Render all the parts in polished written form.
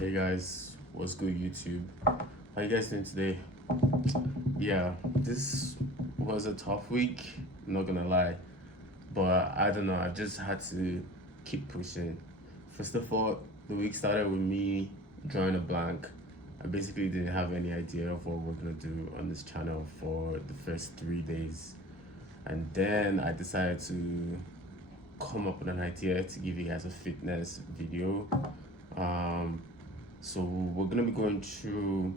Hey guys, what's good YouTube? How you guys doing today? Yeah, this was a tough week, I'm not gonna lie. But I don't know, I just had to keep pushing. First of all, the week started with me drawing a blank. I basically didn't have any idea of what we're gonna do on this channel for the first 3 days. And then I decided to come up with an idea to give you guys a fitness video. Um, so we're gonna be going through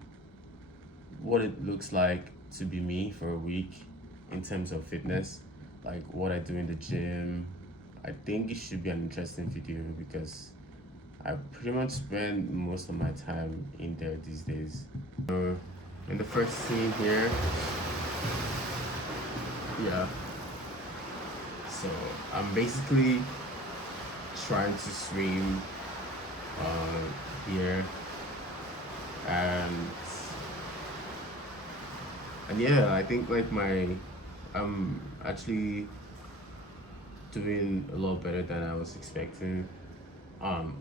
what it looks like to be me for a week in terms of fitness, like what I do in the gym. I think it should be an interesting video because I pretty much spend most of my time in there these days. So in the first scene here, yeah, so I'm basically trying to swim here and yeah, I think like I'm actually doing a lot better than I was expecting.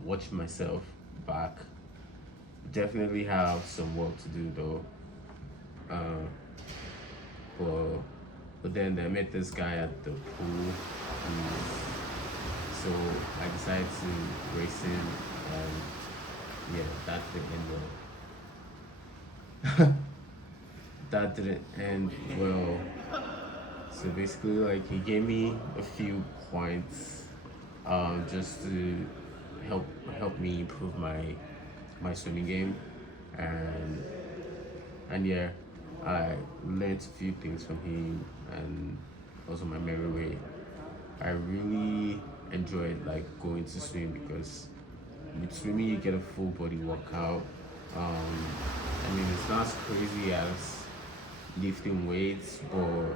Watching myself back, definitely have some work to do though. Uh, but then I met this guy at the pool, and so I decided to race him, and yeah, that didn't end well. So basically, like he gave me a few points, just to help me improve my swimming game, and yeah, I learned a few things from him, and also my memory way. I really enjoyed like going to swim because with swimming you get a full body workout. I mean, it's not as crazy as lifting weights, but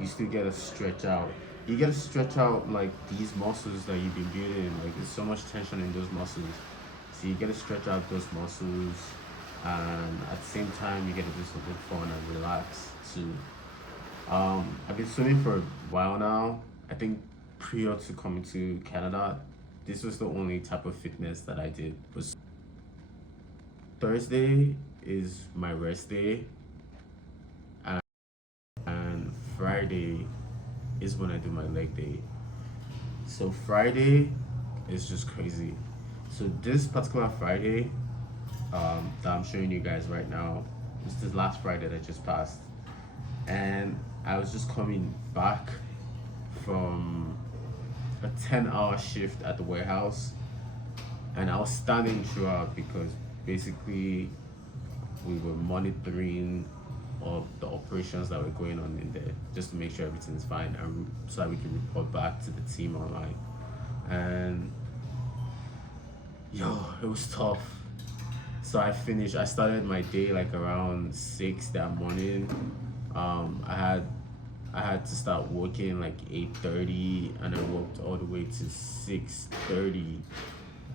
you still get to stretch out. You get to stretch out like these muscles that you've been building. Like there's so much tension in those muscles, so you get to stretch out those muscles, and at the same time you get to do something fun and relax too. I've been swimming for a while now. I think prior to coming to Canada, this was the only type of fitness that I did. Was Thursday is my rest day, and Friday is when I do my leg day. So Friday is just crazy. So this particular Friday, that I'm showing you guys right now, this is the last Friday that just passed, and I was just coming back from a 10-hour shift at the warehouse, and I was standing throughout because basically we were monitoring all the operations that were going on in there just to make sure everything's fine, and so that we can report back to the team online. And yo, it was tough. So I started my day like around 6 that morning. I had to start working like 8:30, and I worked all the way to 6:30,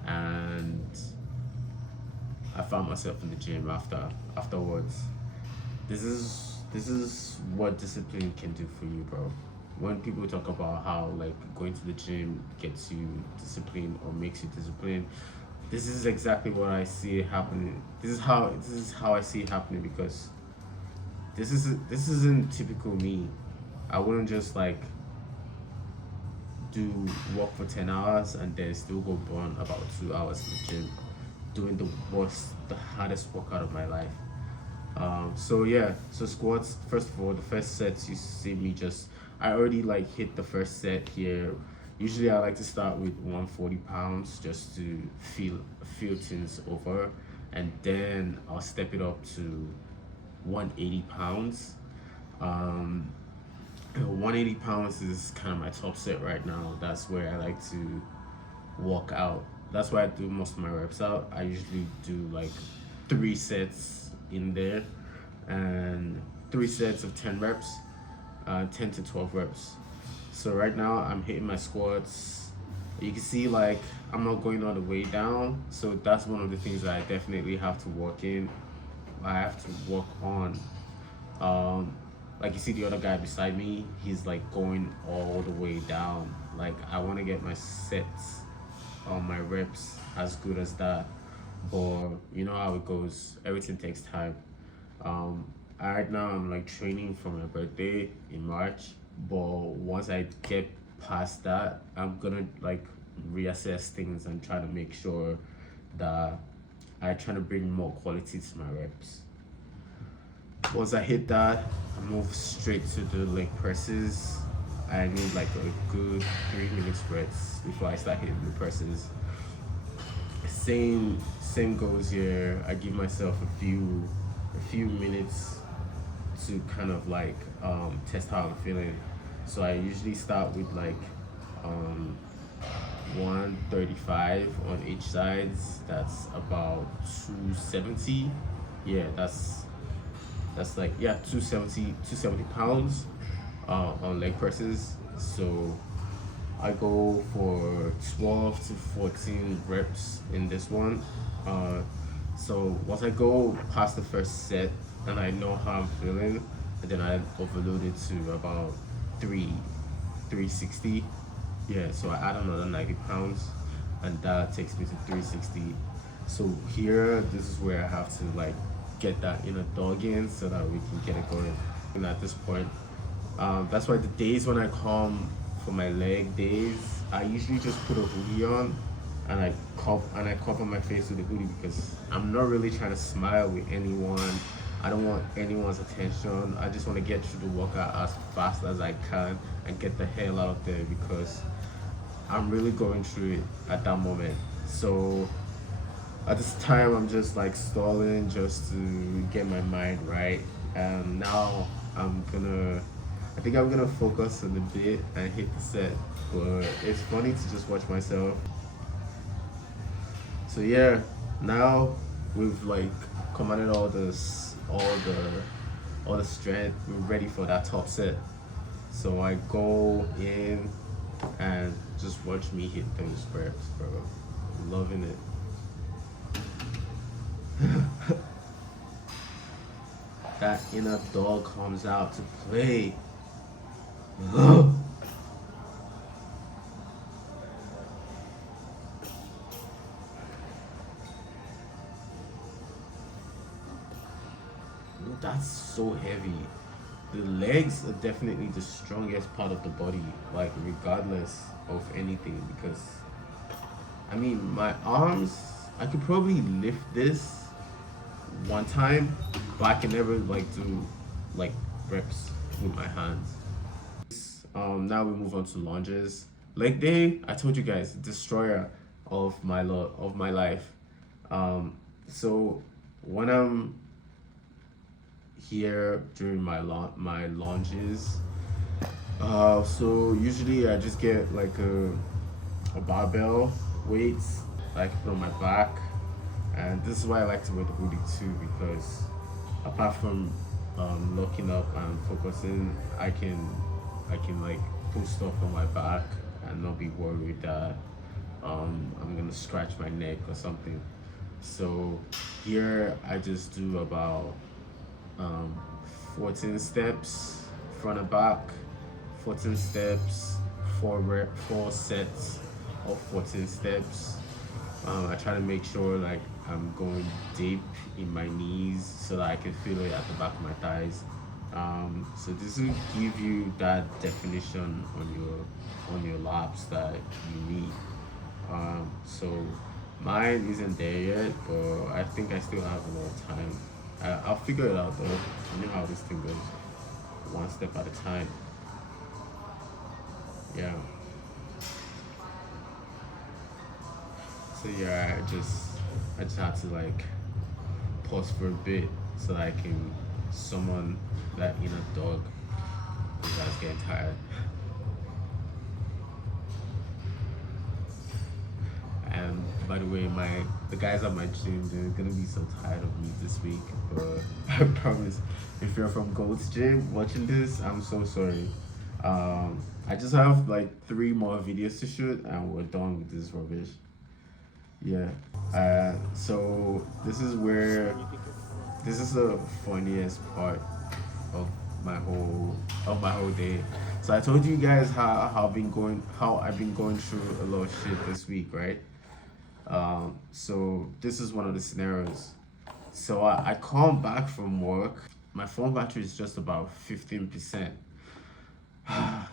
and I found myself in the gym afterwards. This is what discipline can do for you, bro. When people talk about how like going to the gym gets you disciplined or makes you disciplined, this is exactly what I see happening. This is how I see it happening because this isn't typical me. I wouldn't just like do work for 10 hours and then still go burn about 2 hours in the gym doing the hardest workout of my life. So yeah, so squats, first of all, the first sets you see me just, I already like hit the first set here. Usually I like to start with 140 pounds just to feel things over, and then I'll step it up to 180 pounds. Um, 180 pounds is kind of my top set right now. That's where I like to walk out. That's why I do most of my reps out. I usually do like 3 sets in there, and 3 sets of 10 reps, 10 to 12 reps. So right now I'm hitting my squats. You can see like I'm not going all the way down. So that's one of the things that I definitely have to work in. I have to work on. Um, like you see the other guy beside me, he's like going all the way down. Like I want to get my sets on my reps as good as that. but you know how it goes. Everything takes time. Um, right now I'm like training for my birthday in March, but once I get past that, I'm gonna like reassess things and try to make sure that I try to bring more quality to my reps. Once I hit that, I move straight to the leg presses. I need like a good 3 minutes rest before I start hitting the presses. Same goes here. I give myself a few minutes to kind of like test how I'm feeling. So I usually start with like um 135 on each side. That's about 270. Yeah, that's like, yeah, 270 pounds on leg presses. So I go for 12 to 14 reps in this one. Uh, so once I go past the first set and I know how I'm feeling, and then I overload it to about 360. Yeah, so I add another 90 pounds, and that takes me to 360. So here, this is where I have to like get that inner dog in so that we can get it going. And at this point, that's why the days when I come for my leg days, I usually just put a hoodie on and I cover my face with the hoodie because I'm not really trying to smile with anyone. I don't want anyone's attention. I just want to get through the workout as fast as I can and get the hell out of there because I'm really going through it at that moment. So at this time, I'm just like stalling just to get my mind right. And now I think I'm gonna focus on the bit and hit the set. But it's funny to just watch myself. So yeah, now we've like commanded all the strength. We're ready for that top set. So I go in and just watch me hit those reps, bro. Loving it. That inner dog comes out to play. That's so heavy. The legs are definitely the strongest part of the body, like regardless of anything. Because I mean, my arms, I could probably lift this one time, but I can never like do like reps with my hands. Now we move on to lunges. Leg day, I told you guys, destroyer of my life. So when I'm here during my lunges, so usually I just get like a barbell weights that I can put on my back, and this is why I like to wear the hoodie too because apart from looking up and focusing, I can like put stuff on my back and not be worried that I'm gonna scratch my neck or something. So here I just do about um, 14 steps front and back, 14 steps, 4 sets of 14 steps. I try to make sure like I'm going deep in my knees so that I can feel it at the back of my thighs. So this will give you that definition on your laps that you need. So mine isn't there yet, but I think I still have a lot of time. I'll figure it out though. You know how this thing goes, one step at a time. Yeah. So yeah, I just had to like pause for a bit so that I can summon that inner dog because I was getting tired. And by the way, the guys at my gym, they're gonna be so tired of me this week. But I promise, if you're from Gold's Gym watching this, I'm so sorry. I just have like 3 more videos to shoot, and we're done with this rubbish. Yeah. So this is the funniest part of my whole day. So I told you guys how I've been going through a lot of shit this week, right? So this is one of the scenarios. So I come back from work. My phone battery is just about 15%.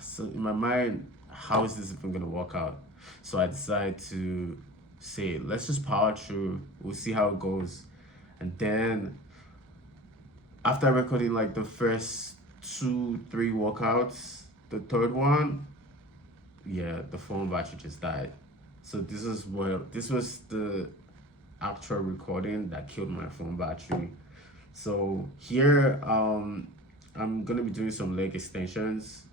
So in my mind, how is this even gonna work out? So I decide to say, let's just power through. We'll see how it goes. And then after recording like the first two, three workouts, the third one, yeah, the phone battery just died. So this was the actual recording that killed my phone battery. So here, I'm gonna be doing some leg extensions.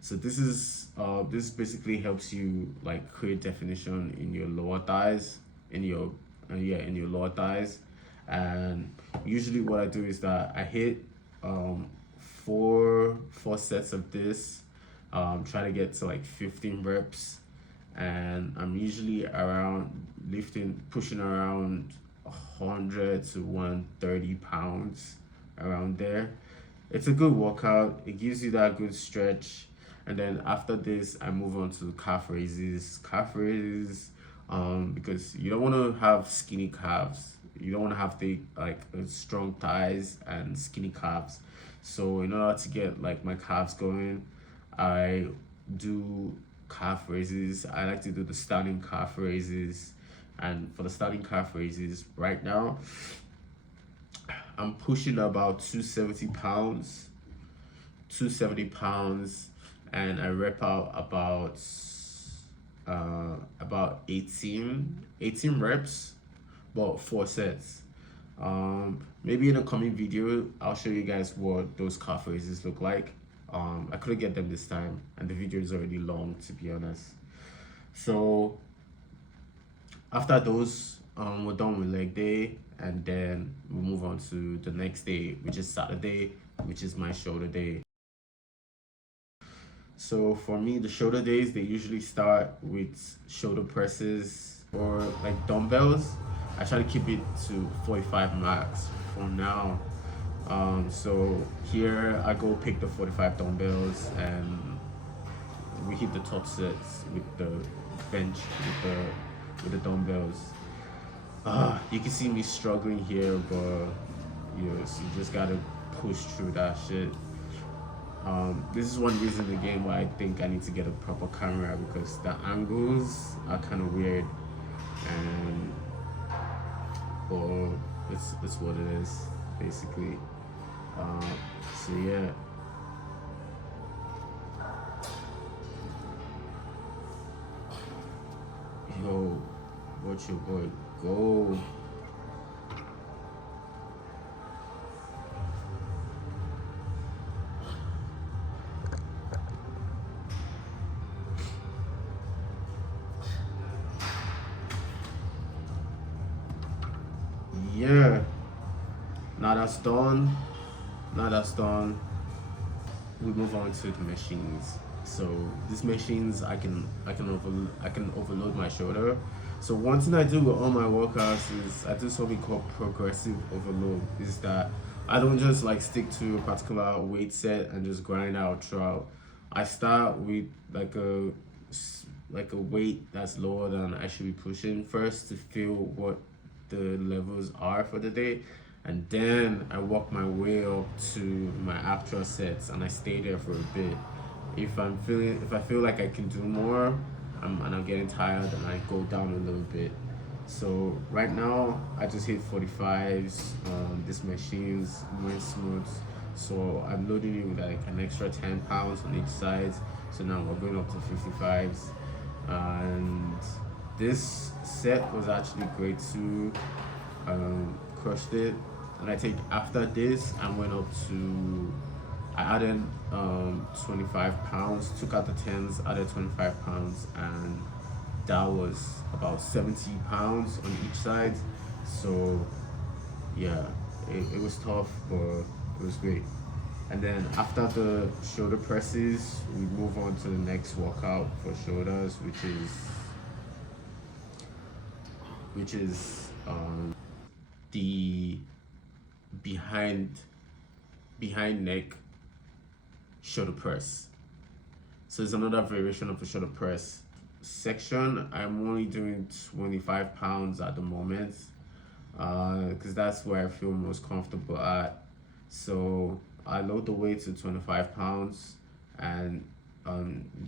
So this basically helps you like create definition in your lower thighs, in your in your lower thighs. And usually what I do is that I hit four sets of this, try to get to like 15 reps, and I'm usually around pushing around 100 to 130 pounds, around there. It's a good workout. It gives you that good stretch. And then after this, I move on to calf raises. Calf raises, because you don't want to have skinny calves. You don't want to have the like strong thighs and skinny calves. So in order to get like my calves going, I do calf raises. I like to do the standing calf raises. And for the standing calf raises, right now, I'm pushing about 270 pounds, 270 pounds, and I rep out about 18 reps, about 4 sets. Maybe in a coming video, I'll show you guys what those calf raises look like. I couldn't get them this time, and the video is already long, to be honest. So after those, we're done with leg day, and then we move on to the next day, which is Saturday, which is my shoulder day. So for me, the shoulder days, they usually start with shoulder presses or like dumbbells. I try to keep it to 45 max for now. So here I go pick the 45 dumbbells, and we hit the top sets with the bench, with the dumbbells. You can see me struggling here, but so you just gotta push through that shit. This is one reason again why I think I need to get a proper camera, because the angles are kind of weird, and but it's what it is basically. So yeah. Yo, watch your boy go. Yeah, now that's done. Now that's done. We move on to the machines. So these machines, I can overload my shoulder. So one thing I do with all my workouts is I do something called progressive overload. Is that I don't just like stick to a particular weight set and just grind out throughout. I start with like a weight that's lower than I should be pushing first to feel what the levels are for the day, and then I walk my way up to my actual sets, and I stay there for a bit. If I feel like I can do more, and I'm getting tired, and I go down a little bit. So right now I just hit 45s. This machine's went smooth, so I'm loading it with like an extra 10 pounds on each side. So now we're going up to 55s, and this set was actually great too. Crushed it. And I think after this I went up to, I added 25 pounds, took out the 10s, added 25 pounds, and that was about 70 pounds on each side. So yeah, it was tough, but it was great. And then after the shoulder presses, we move on to the next workout for shoulders, which is the behind neck shoulder press. So it's another variation of a shoulder press. section, I'm only doing 25 pounds at the moment, because that's where I feel most comfortable at. So I load the weight to 25 pounds, and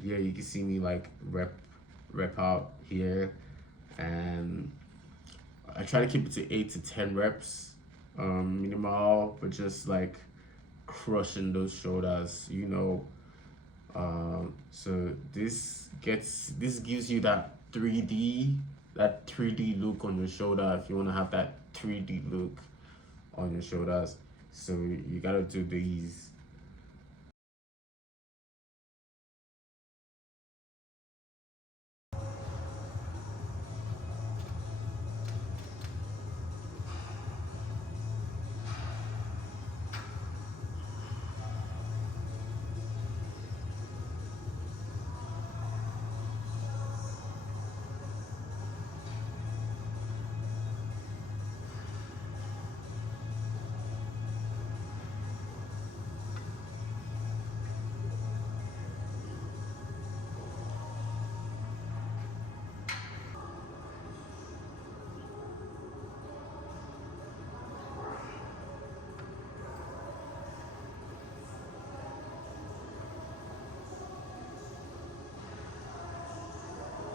yeah, you can see me like rep out here, and I try to keep it to 8 to 10 reps, minimal, but just like crushing those shoulders, you know. So this gives you that 3D look on your shoulder if you want to have that 3D look on your shoulders. So you gotta do these.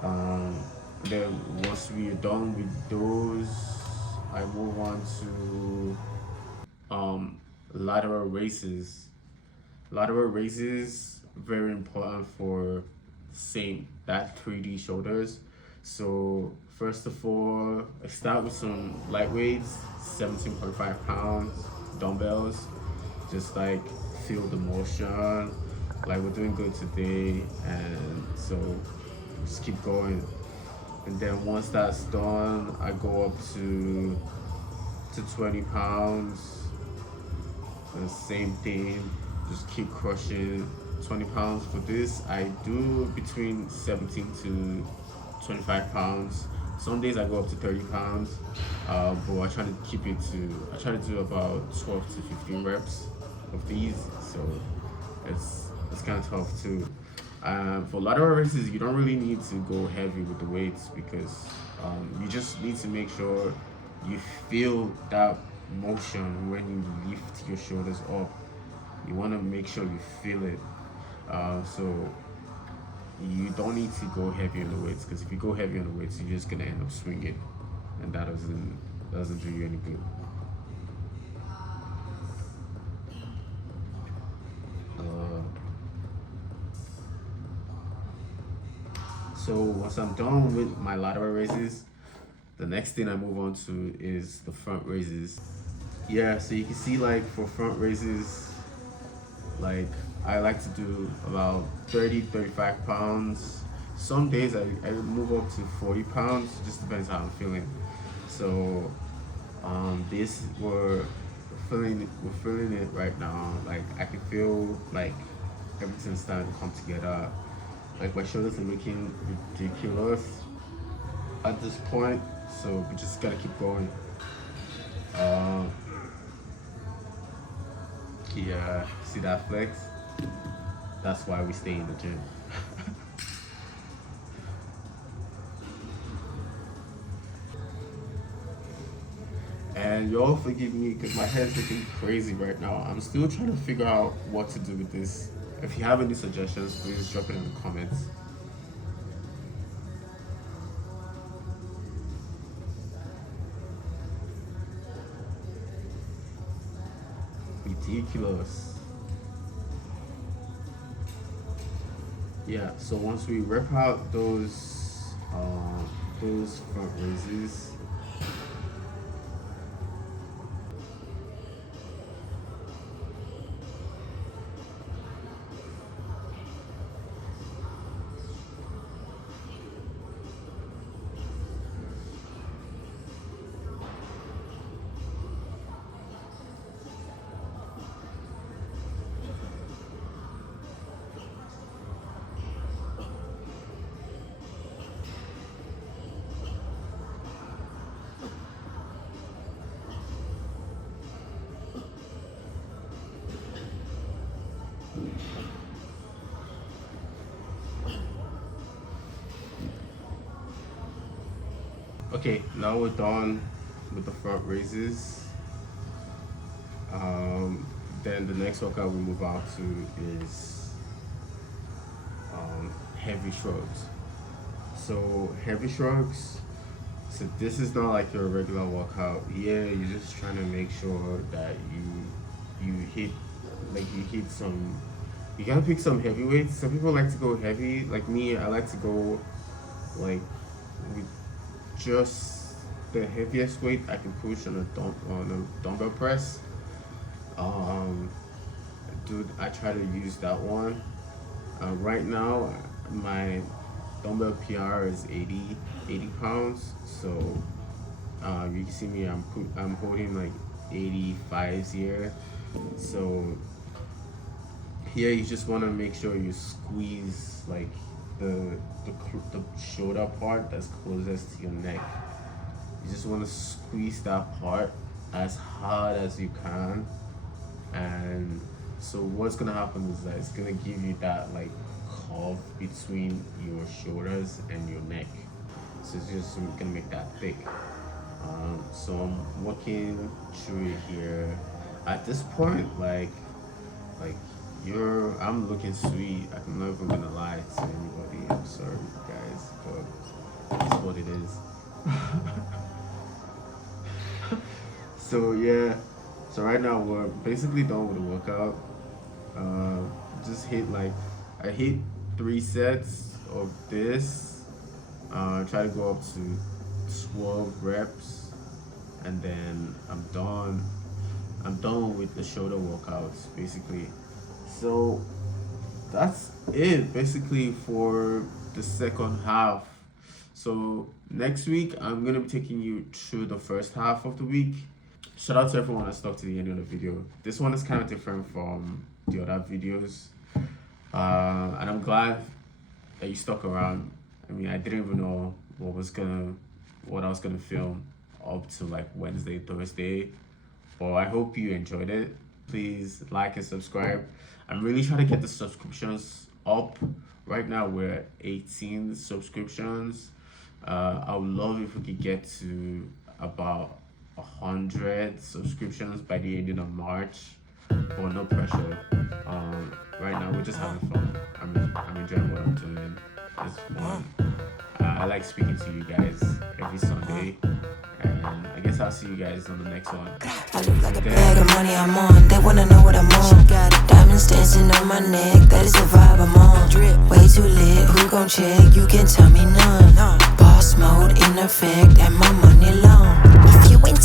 Um, then once we're done with those, I move on to lateral raises. Lateral raises very important for same that 3D shoulders. So first of all, I start with some light weights, 17.5 pounds dumbbells. Just like feel the motion. Like we're doing good today, and so just keep going. And then once that's done, I go up to 20 pounds. The same thing, just keep crushing. 20 pounds for this. I do between 17 to 25 pounds. Some days I go up to 30 pounds, but I try to keep it to, I try to do about 12 to 15 reps of these. So it's kind of tough too. For lateral raises, you don't really need to go heavy with the weights because you just need to make sure you feel that motion when you lift your shoulders up. You want to make sure you feel it. So you don't need to go heavy on the weights because if you go heavy on the weights, you're just gonna end up swinging, and that doesn't do you any good. Uh, so once I'm done with my lateral raises, the next thing I move on to is the front raises. Yeah, so you can see like for front raises, like I like to do about 35 pounds. Some days I move up to 40 pounds, just depends how I'm feeling. So this we're feeling it right now. Like I can feel like everything's starting to come together. Like my shoulders are looking ridiculous at this point, so we just gotta keep going. Uh, yeah, see that flex? That's why we stay in the gym. And y'all forgive me because my head's looking crazy right now. I'm still trying to figure out what to do with this. If you have any suggestions, please drop it in the comments. Ridiculous. Yeah, so once we rip out those front raises, Okay, now we're done with the front raises. Then the next workout we move out to is heavy shrugs. So heavy shrugs. So this is not like your regular workout. Here you're just trying to make sure that you hit, like you hit some. You gotta pick some heavy weights. Some people like to go heavy. Like me, I like to go like with just the heaviest weight I can push on a dumbbell press. Um, Dude, I try to use that one. Right now, my dumbbell PR is 80 pounds. So you can see me. I'm holding like 85s here. So here you just want to make sure you squeeze like the shoulder part that's closest to your neck. You just want to squeeze that part as hard as you can, and so what's gonna happen is that it's gonna give you that like curve between your shoulders and your neck. So it's just gonna make that thick. So I'm working through it here. At this point, like I'm looking sweet. I'm not even gonna lie to anybody. I'm sorry, guys, but it's what it is. So yeah, so right now we're basically done with the workout. Just hit I hit 3 sets of this. Try to go up to 12 reps, and then I'm done. I'm done with the shoulder workouts basically. So that's it basically for the second half. So next week I'm gonna be taking you through the first half of the week. Shout out to everyone that stuck to the end of the video. This one is kind of different from the other videos, and I'm glad that you stuck around. I mean, I didn't even know what I was gonna film up to like Wednesday, Thursday, but I hope you enjoyed it. Please like and subscribe. I'm really trying to get the subscriptions up. Right now we're at 18 subscriptions. I would love if we could get to about 100 subscriptions by the end of March, but no pressure. Right now we're just having fun. I'm enjoying what I'm doing. It's fun. I like speaking to you guys every Sunday, and I guess I'll see you guys on the next one. I look like a bag of money I'm on. They wanna know what I'm on. Got diamonds dancing on my neck. That is the vibe I'm on. Way too lit. Who gon' check? You can tell me none. Boss mode in effect, and my money long.